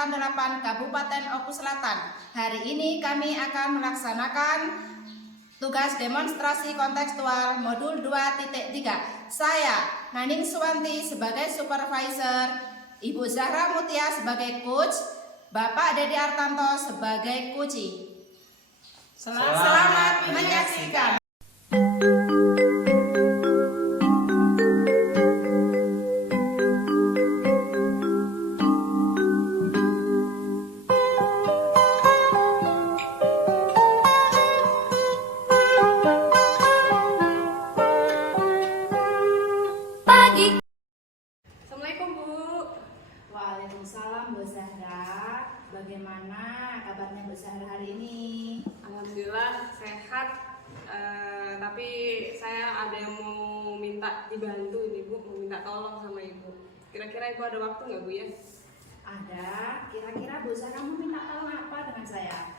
Angkatan 8 Kabupaten Oku Selatan. Hari ini kami akan melaksanakan tugas demonstrasi kontekstual modul 2.3. Saya, Naning Suwanti sebagai supervisor, Ibu Zahra Mutia sebagai coach, Bapak Dedi Artanto sebagai coachee. Selamat menyaksikan. Assalamualaikum Bu. Waalaikumsalam Bu Zahra. Bagaimana kabarnya Bu Zahra hari ini? Alhamdulillah sehat. Tapi saya ada yang mau minta dibantu ini Bu, mau minta tolong sama Ibu. Kira-kira Ibu ada waktu nggak Bu ya? Ada. Kira-kira Bu Zahra mau minta tolong apa dengan saya?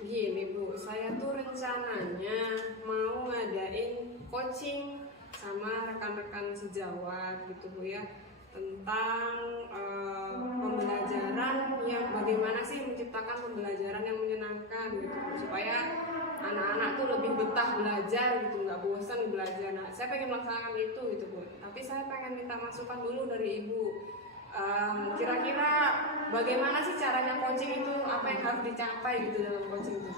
Gini Bu, saya tuh rencananya mau ngadain coaching sama rekan-rekan sejawat gitu Bu ya, tentang pembelajaran yang bagaimana sih menciptakan pembelajaran yang menyenangkan gitu Bu, supaya anak-anak tuh lebih betah belajar gitu, nggak bosan belajar. Nah, saya pengen melaksanakan itu gitu Bu, tapi saya pengen minta masukan dulu dari Ibu. Kira-kira bagaimana sih caranya coaching itu, apa yang harus dicapai gitu dalam coaching itu?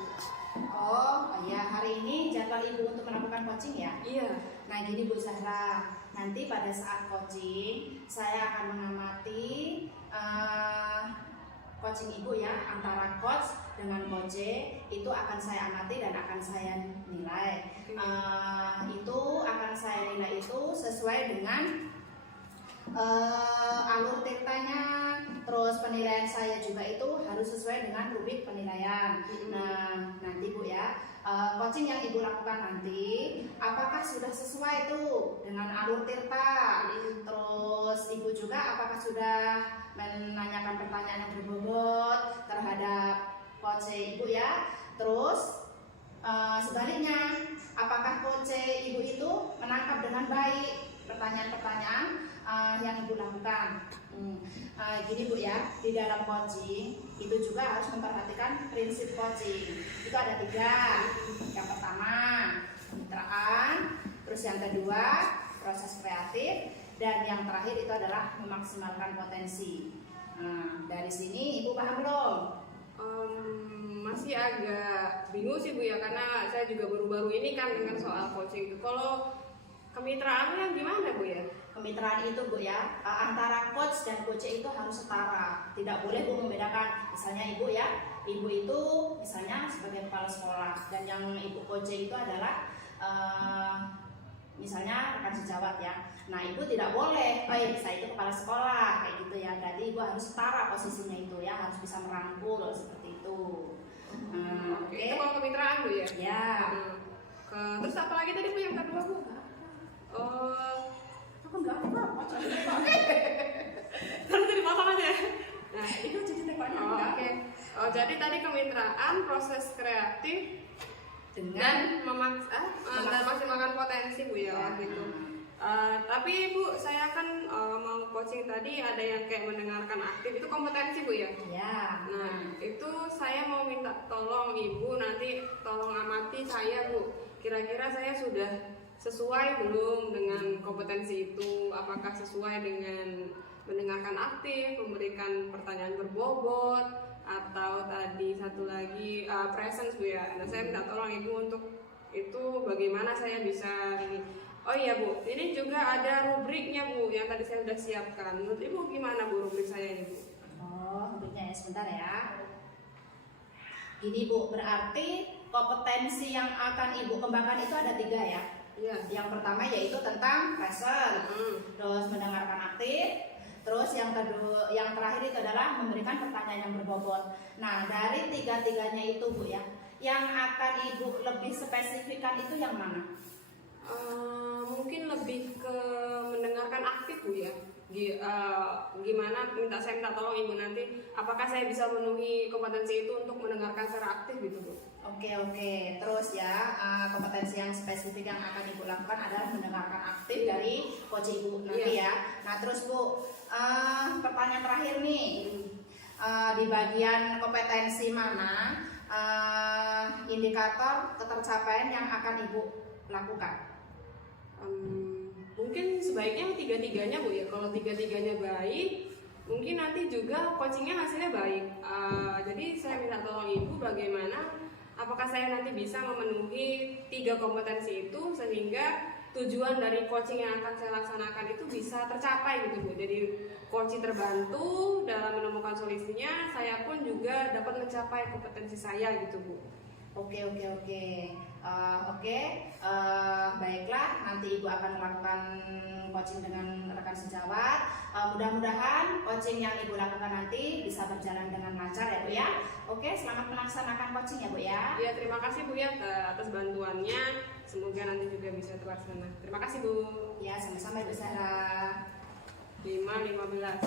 Oh ya, hari ini jadwal Ibu untuk melakukan coaching ya? Iya. Nah gini Bu Zahra, nanti pada saat coaching saya akan mengamati coaching Ibu ya, antara coach dengan coach itu akan saya amati dan akan saya nilai. Itu akan saya nilai itu sesuai dengan alur tirtanya, terus penilaian saya juga itu harus sesuai dengan rubrik penilaian. Nah nanti Bu ya, coaching yang Ibu lakukan nanti apakah sudah sesuai tuh dengan alur tirta, terus Ibu juga apakah sudah menanyakan pertanyaan yang berbobot terhadap coach Ibu ya, terus sebaliknya apakah coach Ibu itu menangkap dengan baik pertanyaan-pertanyaan yang Ibu lakukan. Gini Bu ya, di dalam coaching itu juga harus memperhatikan prinsip coaching. Itu ada 3. Yang pertama kemitraan, terus yang kedua proses kreatif, dan yang terakhir itu adalah memaksimalkan potensi. Dari sini Ibu paham belum? Masih agak bingung sih Bu ya, karena saya juga baru-baru ini kan dengan soal coaching itu. Kalau kemitraan yang gimana Bu ya? Kemitraan itu Bu ya, antara coach dan coach itu harus setara. Tidak boleh Bu membedakan. Misalnya Ibu ya, Ibu itu misalnya sebagai kepala sekolah, dan yang Ibu coach itu adalah misalnya rekan sejawat ya. Nah Ibu tidak boleh, saya itu kepala sekolah kayak gitu ya. Berarti Ibu harus setara posisinya itu ya, harus bisa merangkul seperti itu. Oke. Itu kalau kemitraan Bu ya? Ya. Terus apa lagi tadi Bu yang kedua Bu? Aku nggak apa-apa. Terus dipotong aja. Nah itu jadi tekonya. Oke. Jadi tadi kemitraan, proses kreatif, dengan memaksimalkan potensi Bu ya, gitu. Tapi Bu, saya kan mau coaching tadi ada yang kayak mendengarkan aktif, itu kompetensi Bu ya? Ya. Nah, itu saya mau minta tolong Ibu, nanti tolong amati saya Bu. Kira-kira saya sudah sesuai belum dengan kompetensi itu? Apakah sesuai dengan mendengarkan aktif, memberikan pertanyaan berbobot, atau tadi satu lagi presence Bu ya? Nah, saya minta tolong Ibu untuk itu bagaimana saya bisa ini. Oh iya Bu, ini juga ada rubriknya Bu yang tadi saya sudah siapkan. Menurut Ibu gimana Bu rubrik saya ini Bu? Rubriknya ya, sebentar ya. Ini Bu, berarti kompetensi yang akan Ibu kembangkan itu ada 3 ya. Iya. Yang pertama yaitu tentang present, terus mendengarkan aktif, terus yang kedua, yang terakhir itu adalah memberikan pertanyaan yang berbobot. Nah dari 3-tiganya itu Bu ya, yang akan Ibu lebih spesifikkan itu yang mana? Mungkin lebih ke mendengarkan aktif Bu ya. Gimana saya minta tolong Ibu nanti apakah saya bisa memenuhi kompetensi itu untuk mendengarkan secara aktif gitu Bu. Oke. Terus ya, kompetensi yang spesifik yang akan Ibu lakukan adalah mendengarkan aktif dari coach Ibu nanti ya. Nah terus Bu, pertanyaan terakhir nih, di bagian kompetensi mana indikator ketercapaian yang akan Ibu lakukan? Mungkin sebaiknya tiga-tiganya Bu ya. Kalau tiga-tiganya baik, mungkin nanti juga coachingnya hasilnya baik. Jadi saya minta tolong Ibu bagaimana, apakah saya nanti bisa memenuhi 3 kompetensi itu sehingga tujuan dari coaching yang akan saya laksanakan itu bisa tercapai gitu Bu. Jadi coaching terbantu dalam menemukan solusinya, saya pun juga dapat mencapai kompetensi saya gitu Bu. Oke. Baiklah, nanti Ibu akan melakukan coaching dengan rekan sejawat. Mudah-mudahan coaching yang Ibu lakukan nanti bisa berjalan dengan lancar ya Bu ya. Oke, selamat melaksanakan coaching ya Bu ya. Ya, terima kasih Bu ya atas bantuannya. Semoga nanti juga bisa terlaksana. Terima kasih Bu. Ya, sama-sama Ibu Sarah. 5:15.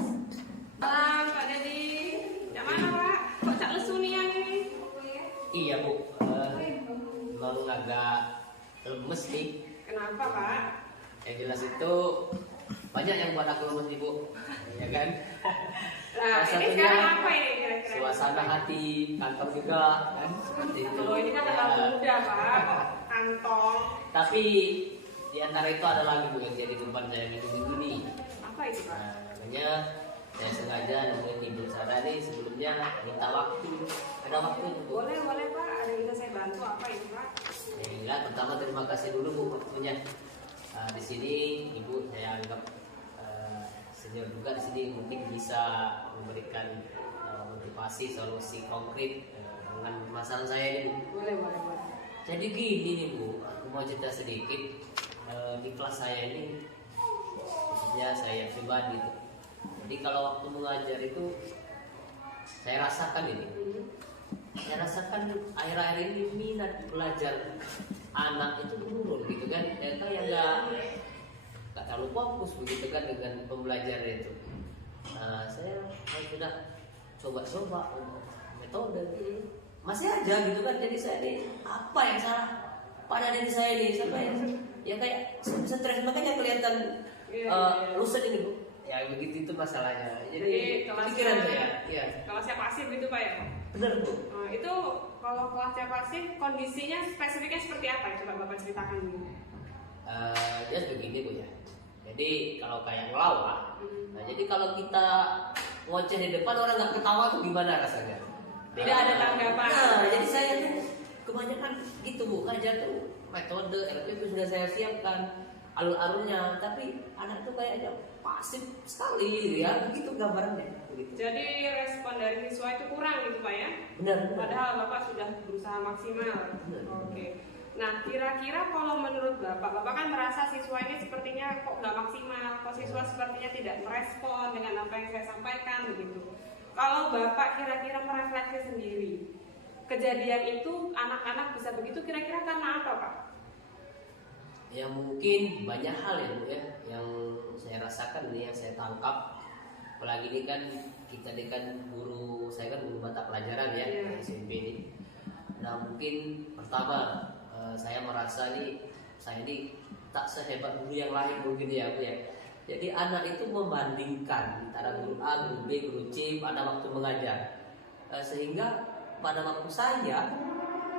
Salam Pak Dedi. Yang mana Pak? Kok cak lesunian ini? Iya Bu, memang agak lemes nih. Kenapa Pak? Yang jelas itu banyak yang buat aku lemes nih Bu, ya kan? Nah, ini sekarang apa ini kira-kira? Suasana hati, kantor juga kan seperti itu. Oh, ini kan terlalu muda Pak. Kantong. Tapi di antara itu ada lagi Bu yang jadi beban saya minggu-minggu nih. Apa itu Pak? Nah, makanya saya sengaja nemuin Ibu Sarah nih sebelumnya minta waktu. Ada waktu Bu. Boleh Pak. Ada yang bisa saya bantu apa itu Pak? Alhamdulillah, pertama terima kasih dulu Bu waktunya. Di sini Ibu saya anggap senior juga di sini, mungkin bisa memberikan motivasi solusi konkret dengan masalah saya ini Bu. Boleh. Jadi gini nih Bu, aku mau cerita sedikit. Di kelas saya ini khususnya saya pribadi tuh. Jadi kalau waktu mengajar itu saya rasakan ini. Saya rasakan akhir-akhir ini minat belajar anak itu menurun gitu kan. Ternyata yang nggak terlalu fokus begitu kan dengan pembelajaran itu. Nah, saya sudah coba-coba metode, masih aja gitu kan. Jadi saya ini apa yang salah pada diri saya ini, sampai ya kayak stres, makanya kelihatan luset ini Bu. Ya begitu itu masalahnya. Jadi pikiran saya. Iya. Kelasnya pasif gitu Pak ya? Benar Bu. Itu kalau kelasnya pasif kondisinya spesifiknya seperti apa? Coba Bapak ceritakan dulu. Just begini Bu ya. Jadi kalau kayak ngelawak, nah jadi kalau kita ngoceh di depan orang nggak ketawa tuh gimana rasanya? Tidak ada tanggapan. Nah, jadi saya tuh kebanyakan gitu Bu, aja tuh metode itu sudah saya siapkan alur-alurnya, tapi anak tuh kayaknya pasif sekali ya, begitu gambarannya. Begitu. Jadi respon dari siswa itu kurang gitu Pak ya? Benar. Padahal Bapak sudah berusaha maksimal. Benar. Oke. Nah, kira-kira kalau menurut Bapak kan merasa siswa ini sepertinya kok nggak maksimal, kok siswa sepertinya tidak merespon dengan apa yang saya sampaikan begitu. Kalau Bapak kira-kira merefleksi sendiri, kejadian itu anak-anak bisa begitu kira-kira karena apa Pak? Ya mungkin banyak hal ya Bu ya, yang saya rasakan nih, yang saya tangkap. Apalagi ini kan kita ini kan guru, saya kan guru mata pelajaran ya, SMP ini. Nah mungkin pertama saya merasa nih saya ini tak sehebat guru yang lain mungkin ya Bu ya. Jadi anak itu membandingkan antara guru A, guru B, guru C pada waktu mengajar, sehingga pada waktu saya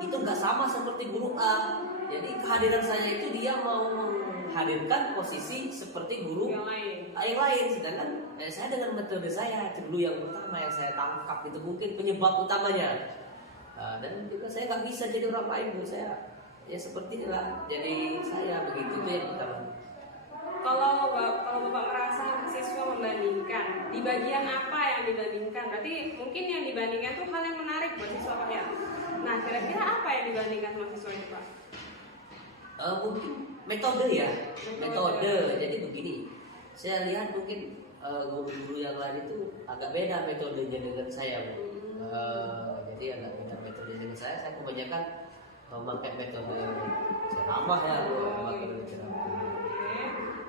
itu nggak sama seperti guru A. Jadi kehadiran saya itu dia mau menghadirkan posisi seperti guru yang lain. Sedangkan saya dengan metode saya itu dulu yang pertama yang saya tangkap itu mungkin penyebab utamanya. Dan juga saya nggak bisa jadi orang lain Bu, saya ya seperti inilah. Jadi saya begitu tuh yang pertama. Kalau Bapak merasa siswa membandingkan, di bagian apa yang dibandingkan? Berarti mungkin yang dibandingkan itu hal yang menarik buat siswa Pak ya. Nah, kira-kira apa yang dibandingkan sama siswa itu Pak? Mungkin metode ya, metode. Jadi begini, saya lihat mungkin guru-guru yang lain itu agak beda metodenya dengan saya. Jadi agak beda metode dengan saya. Saya kebanyakan memakai metode ceramah ya, memakai ceramah.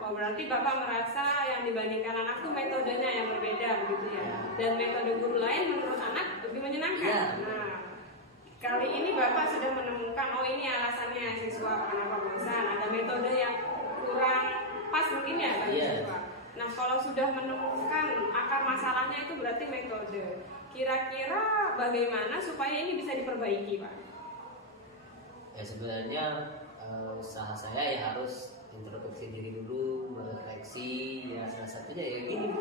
Oh, berarti Bapak merasa yang dibandingkan anak itu metodenya yang berbeda begitu ya. Dan metode guru lain menurut anak lebih menyenangkan. Ya. Nah, kali ini Bapak sudah menemukan, oh ini alasannya siswa kenapa bosan. Ada metode yang kurang pas mungkin ya bagi siswa. Nah, kalau sudah menemukan akar masalahnya itu berarti metode. Kira-kira bagaimana supaya ini bisa diperbaiki, Pak? Ya sebenarnya usaha saya ya harus introspeksi diri dulu, merefleksi. Ya salah satunya ya gini,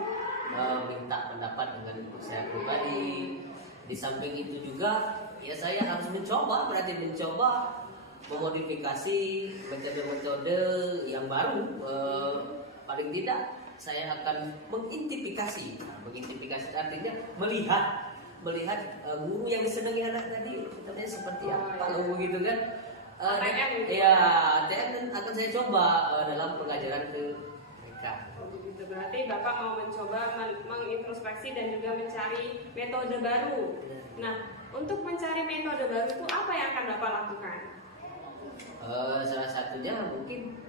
minta pendapat dengan ibu saya pribadi. Di samping itu juga ya saya harus mencoba memodifikasi metode-metode yang baru. Paling tidak saya akan mengidentifikasi. Mengidentifikasi artinya melihat guru yang disenangi anak tadi sebenarnya seperti apa begitu kan. ATM gitu. Ya, ATM akan saya coba dalam pengajaran ke mereka. Oh, begitu. Berarti Bapak mau mencoba mengintrospeksi dan juga mencari metode baru. Nah, untuk mencari metode baru itu apa yang akan Bapak lakukan? Salah satunya mungkin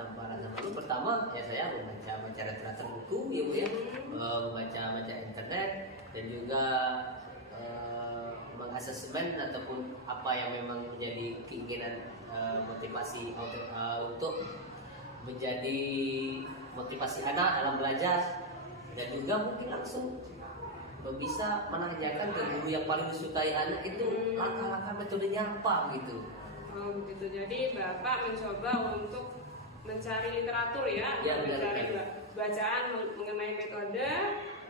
tanpa rasa malu, pertama ya saya membaca literatur buku ya Bu ya, membaca internet dan juga mengasesmen ataupun apa yang memang menjadi keinginan motivasi untuk menjadi motivasi anak dalam belajar, dan juga mungkin langsung bisa menanyakan ke guru yang paling disukai anak itu langkah-langkah metodenya apa gitu. Oh begitu. Jadi Bapak mencoba untuk mencari literatur ya, mencari bacaan mengenai metode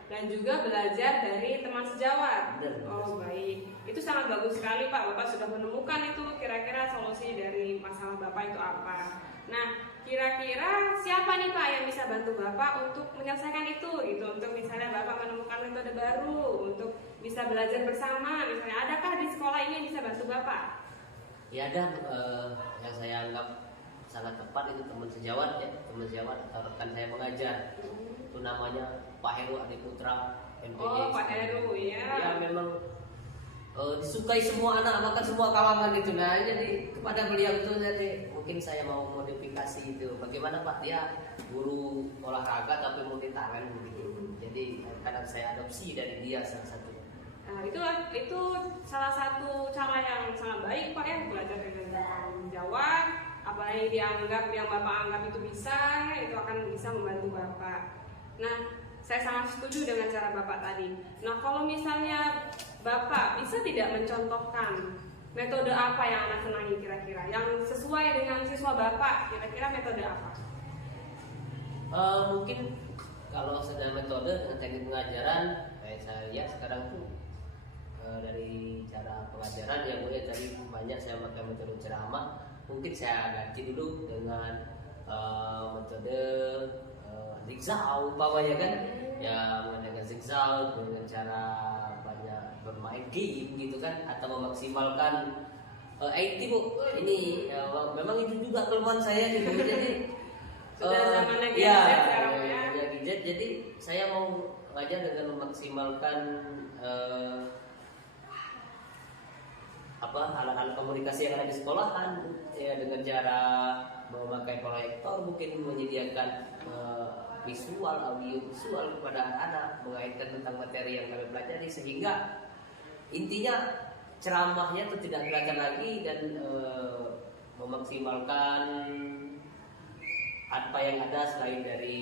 dan juga belajar dari teman sejawat. Oh baik, itu sangat bagus sekali Pak. Bapak sudah menemukan itu kira-kira solusi dari masalah Bapak itu apa. Nah, kira-kira siapa nih Pak yang bisa bantu Bapak untuk menyelesaikan itu gitu? Untuk misalnya Bapak menemukan metode baru untuk bisa belajar bersama, misalnya adakah di sekolah ini yang bisa bantu Bapak? Ya ada, yang saya anggap sangat tepat itu teman sejawat ya, teman sejawat atau rekan saya mengajar. Itu namanya Pak Heru Adi Putra MPJ. Oh Pak Heru ya. Ya memang disukai semua anak, bahkan semua kalangan itu. Nah jadi kepada beliau itu jadi mungkin saya mau modifikasi itu. Bagaimana Pak, dia guru olahraga tapi multi talent begitu. Jadi kadang saya adopsi dari dia salah satu. Nah, itu salah satu cara yang sangat baik Pak ya, belajar dengan tanggung jawab. Apa yang yang Bapak anggap itu bisa, itu akan bisa membantu Bapak. Nah, saya sangat setuju dengan cara Bapak tadi. Nah, kalau misalnya Bapak bisa tidak mencontohkan metode apa yang anak senangi kira-kira, yang sesuai dengan siswa Bapak, kira-kira metode apa? Mungkin kalau sudah metode dengan teknik pengajaran, kayak saya lihat sekarang tuh dari cara pengajaran ya Bu ya, tadi banyak saya pakai metode ceramah, mungkin saya ganti dulu dengan metode zigzag umpamanya kan, ya menggunakan zigzag dengan cara banyak bermain game gitu kan, atau memaksimalkan IT Bu. Ini memang itu juga kelemahan saya gitu. Jadi sudah zamannya gadget ya, sekarang ya. Gadget. Jadi saya mau mengajar dengan memaksimalkan alat-alat komunikasi yang ada di sekolahan ya, dengan cara memakai proyektor, mungkin menyediakan visual, audio visual kepada anak, mengaitkan tentang materi yang kami pelajari, sehingga intinya ceramahnya itu tidak kelihatan lagi dan memaksimalkan apa yang ada selain dari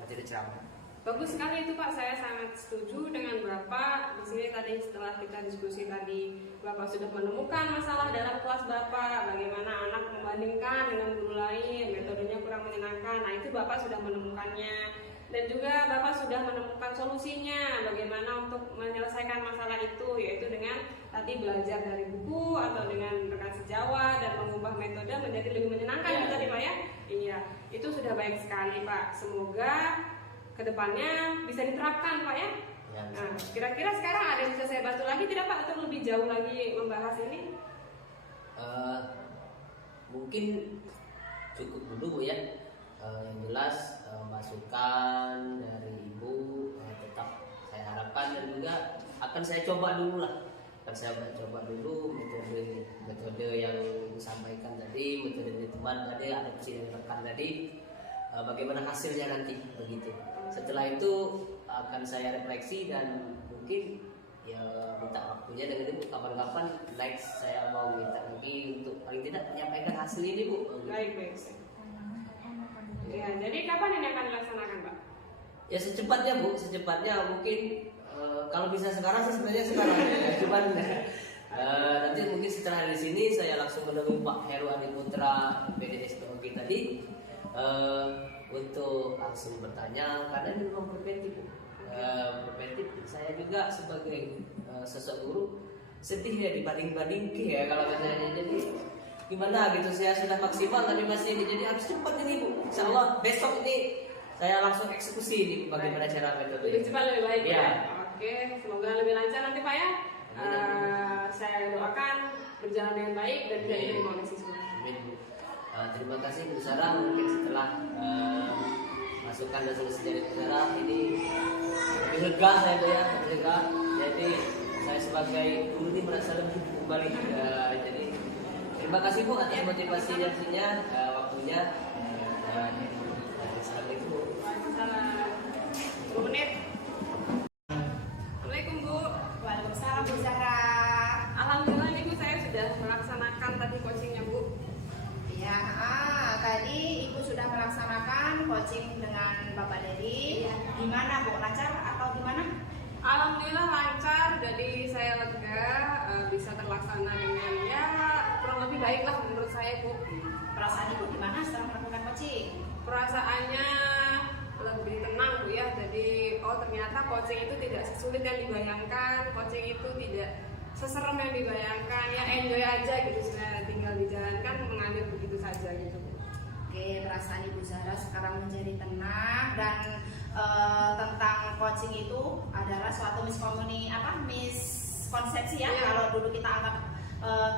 materi ceramah. Bagus sekali itu Pak, saya sangat setuju dengan Bapak. Di sini tadi setelah kita diskusi tadi, Bapak sudah menemukan masalah dalam kelas Bapak, bagaimana anak membandingkan dengan guru lain, metodenya kurang menyenangkan. Nah itu Bapak sudah menemukannya, dan juga Bapak sudah menemukan solusinya, bagaimana untuk menyelesaikan masalah itu, yaitu dengan tadi belajar dari buku atau dengan rekan sejawat dan mengubah metode menjadi lebih menyenangkan ya. Tadi Pak ya, iya itu sudah baik sekali Pak. Semoga kedepannya bisa diterapkan Pak ya. Nah, kira-kira sekarang ada yang bisa saya bantu lagi tidak Pak, atau lebih jauh lagi membahas ini? Mungkin cukup dulu Bu ya. Yang jelas masukan dari Ibu tetap saya harapkan, dan juga akan saya coba dulu lah. Akan saya coba dulu metode yang disampaikan tadi, metode dari teman tadi, adopsi dari rekan tadi. Bagaimana hasilnya nanti begitu. Setelah itu akan saya refleksi dan mungkin ya minta waktunya dengan Ibu kapan-kapan next saya mau minta lagi untuk paling tidak menyampaikan hasil ini Bu. Baik. Ya, jadi kapan ini akan dilaksanakan, Pak? Ya secepatnya Bu, secepatnya mungkin kalau bisa sekarang sih sebenarnya sekarang ya. Cuman nanti mungkin setelah dari sini saya langsung menemui Pak Heru Adi Putra PDS POG tadi untuk langsung bertanya karena ini memang preventif Bu. Preventif saya juga sebagai sosok guru sedih ya dibanding-banding ya kalau katanya, jadi gimana gitu, saya sudah maksimal tapi masih ini, jadi harus cepat ini Bu. Insya Allah besok ini saya langsung eksekusi ini bagaimana cara metode. Lebih cepat lebih baik ya. Oke, semoga lebih lancar nanti Pak ya. Saya doakan berjalan dengan baik dan tidak diterima oleh siswa. Amin Bu. Terima kasih Bu Sarah, mungkin setelah masukan dan solusi dari Bu Sarah ini lebih lega saya Bu ya, lebih lega. Jadi saya sebagai guru ini merasa lebih kembali. Jadi terima kasih Bu atas motivasi dan waktunya. Dan assalamualaikum. Waalaikumsalam. 10 menit. Assalamualaikum Bu. Waalaikumsalam Bu Zahra. Alhamdulillah nih Bu, saya sudah melaksanakan tadi coachingnya Bu. Ya, tadi Ibu sudah melaksanakan coaching dengan Bapak Dedi. Gimana Bu, lancar atau gimana? Alhamdulillah lancar, jadi saya lega, bisa terlaksana dengan ya kurang lebih baik lah menurut saya Bu. Perasaan Ibu gimana setelah melakukan coaching? Perasaannya lebih tenang Bu ya, jadi ternyata coaching itu tidak sesulit yang dibayangkan, coaching itu tidak seserem yang dibayangkan, ya enjoy aja gitu, sebenarnya tinggal dijalankan mengalir begitu saja gitu. Oke, perasaan Ibu Zahra sekarang menjadi tenang dan tentang coaching itu adalah suatu miskonsepsi ya. Kalau dulu kita anggap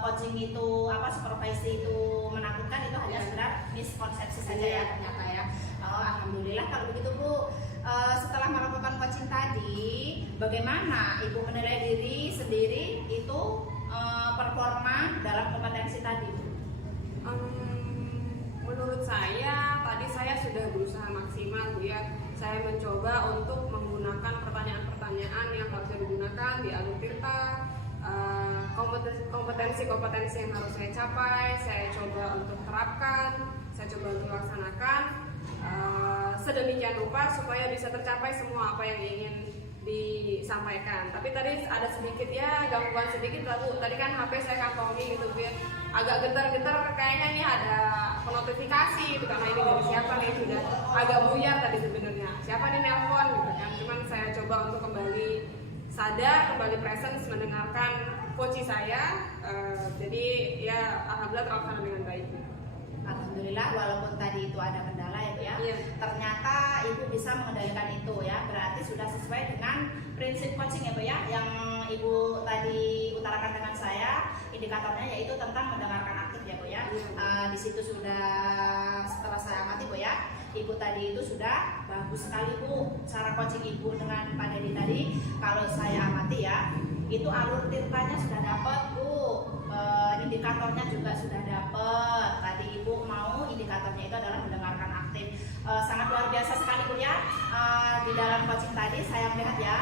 coaching itu supervisi itu menakutkan, itu hanya sekedar miskonsepsi saja ya ternyata ya. Alhamdulillah kalau begitu Bu. Setelah melakukan coaching tadi, bagaimana Ibu menilai diri sendiri itu performa dalam kompetensi tadi Bu? Menurut saya tadi saya sudah berusaha maksimal Bu ya. Saya mencoba untuk menggunakan pertanyaan-pertanyaan yang harus digunakan di Alur Tirta, kompetensi-kompetensi yang harus saya capai, saya coba untuk terapkan, saya coba untuk laksanakan sedemikian rupa supaya bisa tercapai semua apa yang ingin disampaikan. Tapi tadi ada sedikit ya gangguan sedikit lah Bu. Tadi kan HP saya kantongi gitu Bu ya. Agak getar-getar kayaknya nih ada notifikasi gitu, karena ini dari siapa nih, sudah agak buyar tadi sebenarnya. Siapa nih nelpon gitu kan. Cuman saya coba untuk kembali sadar, kembali presence mendengarkan coach saya. Jadi ya alhamdulillah terlaksana dengan baik. Alhamdulillah, walaupun tadi itu ada kendala ya Bu ya, Iya. ternyata Ibu bisa mengendalikan itu ya, berarti sudah sesuai dengan prinsip coaching ya Bu ya, yang Ibu tadi utarakan dengan saya, indikatornya yaitu tentang mendengarkan aktif ya Bu ya. Di situ sudah, setelah saya amati Bu ya, Ibu tadi itu sudah bagus sekali Bu, cara coaching Ibu dengan Pak Dedi tadi, kalau saya amati ya, itu alur tirtanya sudah dapat Bu. Indikatornya juga sudah dapat. Tadi Ibu mau indikatornya itu adalah mendengarkan aktif. Sangat luar biasa sekali Bu ya. Di dalam coaching tadi saya melihat ya,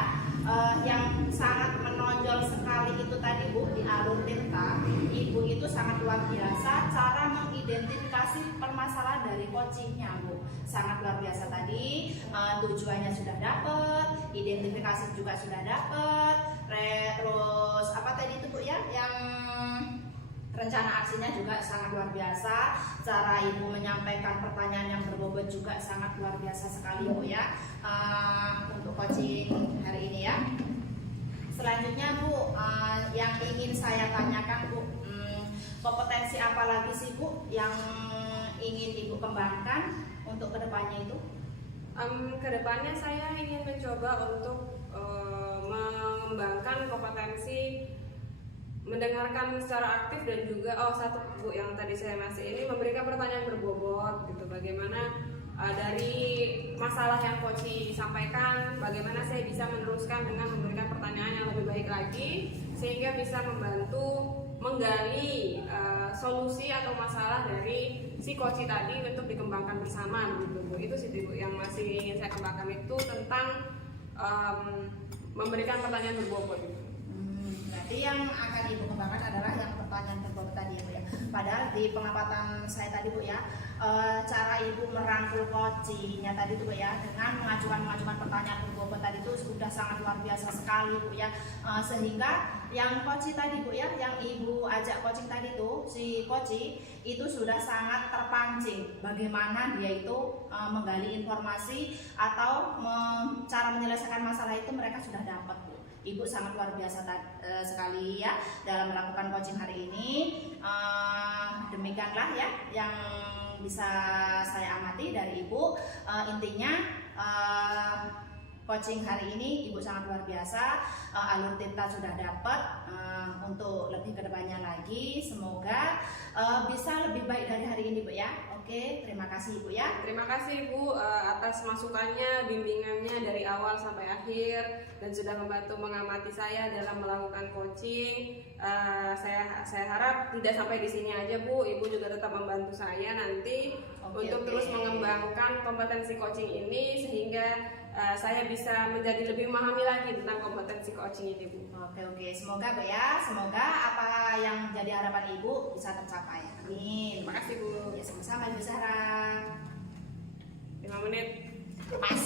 yang sangat menonjol sekali itu tadi Bu, di alur tirta. Ibu itu sangat luar biasa cara mengidentifikasi permasalahan dari coachingnya Bu. Sangat luar biasa tadi. Tujuannya sudah dapat, identifikasi juga sudah dapat. Terus apa tadi itu Bu ya, yang rencana aksinya juga sangat luar biasa. Cara Ibu menyampaikan pertanyaan yang berbobot juga sangat luar biasa sekali Bu ya, untuk coaching hari ini ya. Selanjutnya Bu, yang ingin saya tanyakan Bu, kompetensi apa lagi sih Bu yang ingin Ibu kembangkan untuk kedepannya itu? Kedepannya saya ingin mencoba untuk mengembangkan kompetensi mendengarkan secara aktif, dan juga satu Bu yang tadi saya masih ini memberikan pertanyaan berbobot gitu. Bagaimana dari masalah yang coach disampaikan, bagaimana saya bisa meneruskan dengan memberikan pertanyaan yang lebih baik lagi sehingga bisa membantu menggali solusi atau masalah dari si coach tadi untuk dikembangkan bersama gitu Bu. Itu sih Bu yang masih ingin saya kembangkan, itu tentang memberikan pertanyaan berbobot gitu. Berarti yang akan Ibu kembangkan adalah yang pertanyaan berbobot tadi ya Bu ya. Padahal di pengamatan saya tadi Bu ya, cara ibu merangkul coachingnya tadi tuh Bu ya, dengan mengajukan pertanyaan berbobot tadi itu sudah sangat luar biasa sekali Bu ya. Sehingga yang coaching tadi Bu ya, yang ibu ajak coaching tadi tuh, si coaching itu sudah sangat terpancing bagaimana dia itu menggali informasi atau cara menyelesaikan masalah itu mereka sudah dapat Bu. Ibu sangat luar biasa sekali ya dalam melakukan coaching hari ini. Demikianlah ya yang bisa saya amati dari ibu. Intinya coaching hari ini ibu sangat luar biasa. Alur Tirta sudah dapat. Untuk lebih kedepannya lagi semoga bisa lebih baik dari hari ini Bu ya. Oke, terima kasih Ibu ya. Terima kasih Ibu atas masukannya, bimbingannya dari awal sampai akhir, dan sudah membantu mengamati saya dalam melakukan coaching. Saya harap tidak sampai di sini aja Bu, Ibu juga tetap membantu saya nanti untuk terus mengembangkan kompetensi coaching ini sehingga saya bisa menjadi lebih memahami lagi tentang kompetensi coaching ini Bu. Oke, semoga Bu ya, semoga apa yang jadi harapan Ibu bisa tercapai. Amin. Terima kasih Bu. Ya sama-sama Ibu Sarah. 5 menit. Pas.